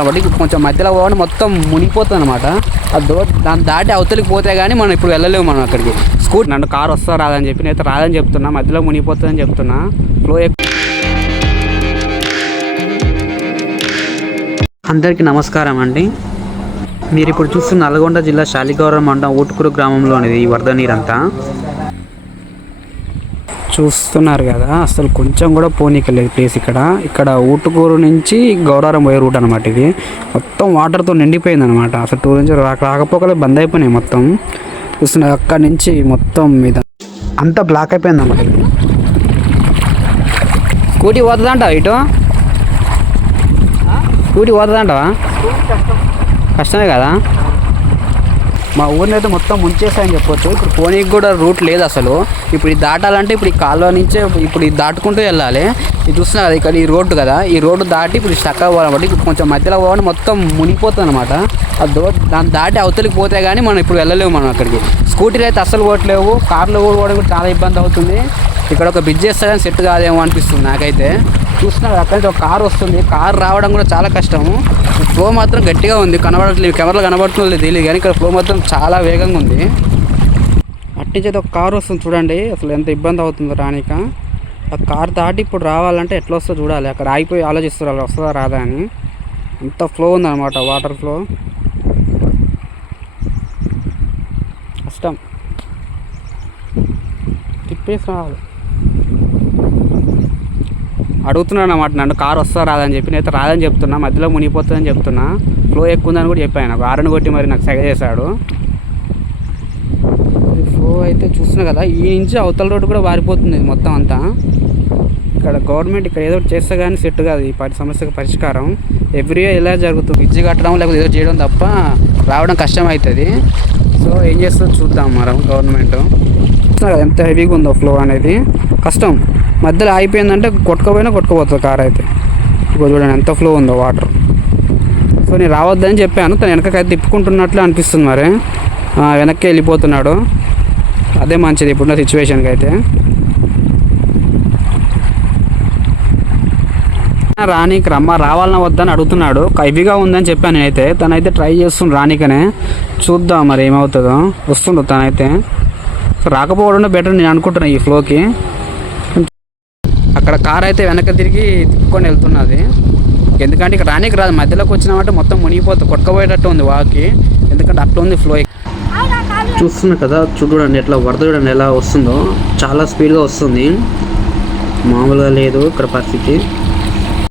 కాబట్టి కొంచెం మధ్యలో పోవడం మొత్తం మునిగిపోతుంది అనమాట. దాన్ని దాటి అవతలికి పోతే కానీ మనం ఇప్పుడు వెళ్ళలేము మనం అక్కడికి. నన్ను కారు వస్తా రాదని చెప్పి నేనైతే రాదని చెప్తున్నా, మధ్యలో మునిగిపోతుందని చెప్తున్నా. ఫ్లో అందరికీ నమస్కారం అండి. మీరు ఇప్పుడు చూస్తున్న నల్గొండ జిల్లా శాలిగౌరవం మండలం ఊటుకూరు గ్రామంలోనిది ఈ వరద నీరంతా చూస్తున్నారు కదా. అసలు కొంచెం కూడా పోనీకలేదు ప్లేస్. ఇక్కడ ఊటుకూరు నుంచి గౌరారం పోయే రూట్ అనమాట. ఇది మొత్తం వాటర్తో నిండిపోయింది అనమాట. అసలు టూర్ నుంచి రాకపోకలే బంద్ అయిపోయినాయి మొత్తం. చూస్తున్నారు అక్కడి నుంచి మొత్తం మీద అంతా బ్లాక్ అయిపోయింది అనమాట. స్కూటీ పోతుందంటావా? ఇటు స్కూటీ పోతుందంటావా? కష్టమే కదా. మా ఊరిని అయితే మొత్తం ముంచేసాయని చెప్పొచ్చు. ఇప్పుడు పోనీకి కూడా రూట్ లేదు అసలు. ఇప్పుడు ఇది దాటాలంటే ఇప్పుడు ఈ కాలువ నుంచే ఇప్పుడు ఇది దాటుకుంటూ వెళ్ళాలి. ఇది చూస్తున్నా కదా, ఇక్కడ ఈ రోడ్డు కదా, ఈ రోడ్డు దాటి ఇప్పుడు స్టక్ అవ్వాలన్నమాట. ఇప్పుడు కొంచెం మధ్యలో పోవడం మొత్తం మునిగిపోతుంది అనమాట. దాన్ని దాటి అవతలికి పోతే కానీ మనం ఇప్పుడు వెళ్ళలేము మనం అక్కడికి. స్కూటీలు అయితే అస్సలు పోవట్లేవు, కార్లు కూడా చాలా ఇబ్బంది అవుతుంది. ఇక్కడ ఒక బ్రిడ్జ్ చేస్తే కానీ సెట్ కాదేమో అనిపిస్తుంది నాకైతే. చూస్తున్నా అక్కడి నుంచి ఒక కారు వస్తుంది, కారు రావడం కూడా చాలా కష్టము. ఫ్లో మాత్రం గట్టిగా ఉంది, కనబడట్లేదు, కెమెరాలో కనబడుతుంది తెలియదు కానీ ఇక్కడ ఫ్లో మాత్రం చాలా వేగంగా ఉంది. అట్టించి ఒక కారు వస్తుంది చూడండి, అసలు ఎంత ఇబ్బంది అవుతుందో రానిక. ఆ కారు దాటి ఇప్పుడు రావాలంటే ఎట్లా వస్తుందో చూడాలి. అక్కడ ఆగిపోయి ఆలోచిస్తారు అలా వస్తుందా రాదా అని. అంత ఫ్లో ఉందన్నమాట, వాటర్ ఫ్లో కష్టం. తిప్పేసి రావాలి. అడుగుతున్నాను అన్నమాట నన్ను కారు వస్తా రాదని చెప్పి. నేనైతే రాదని చెప్తున్నా, మధ్యలో మునిగిపోతుందని చెప్తున్నా. ఫ్లో ఎక్కువ ఉందని కూడా చెప్పాను. నాకు ఆరుని కొట్టి మరి నాకు సెగ చేశాడు. ఫ్లో అయితే చూస్తున్నా కదా, ఈ నుంచి అవతల రోడ్డు కూడా వారిపోతుంది మొత్తం అంతా. ఇక్కడ గవర్నమెంట్ ఇక్కడ ఏదో చేస్తే కానీ సెట్ కాదు ఈ సమస్యకు పరిష్కారం. ఎవ్రీ ఇయర్ ఇలా జరుగుతుంది, బ్రిడ్జి కట్టడం లేకపోతే ఏదో చేయడం తప్ప రావడం కష్టం అవుతుంది. సో ఏం చేస్తుందో చూద్దాం మనం గవర్నమెంట్. చూస్తున్నా కదా ఎంత హెవీగా ఉందో ఫ్లో అనేది. కష్టం, మధ్యలో ఆగిపోయిందంటే కొట్టుకుపోతుంది కార్ అయితే. ఇప్పుడు చూడండి ఎంత ఫ్లో ఉందో వాటర్. సో నేను రావద్దని చెప్పాను, తను వెనకకైతే తిప్పుకుంటున్నట్లు అనిపిస్తుంది. మరి వెనక్కి వెళ్ళిపోతున్నాడు, అదే మంచిది ఇప్పుడున్న సిచ్యువేషన్కి అయితే. రానీకి రావాలన్నా వద్దని అడుగుతున్నాడు. హెవీగా ఉందని చెప్పాను నేనైతే. తనైతే ట్రై చేస్తుంది రానీకనే, చూద్దాం మరి ఏమవుతుందో. వస్తుండో తనైతే. రాకపోవడం బెటర్ నేను అనుకుంటున్నా ఈ ఫ్లోకి. అక్కడ కార్ అయితే వెనక తిరిగి తిప్పుకొని వెళ్తున్నది, ఎందుకంటే ఇక్కడ రానీకి రాదు. మధ్యలోకి వచ్చినామంటే మొత్తం మునిగిపోతుంది, కొట్టుకుపోయేటట్టు ఉంది వాకి, ఎందుకంటే అట్లా ఉంది ఫ్లో. చూస్తున్నా కదా, చూడండి ఎట్లా వరద చూడండి ఎలా వస్తుందో, చాలా స్పీడ్గా వస్తుంది, మామూలుగా లేదు ఇక్కడ పరిస్థితి.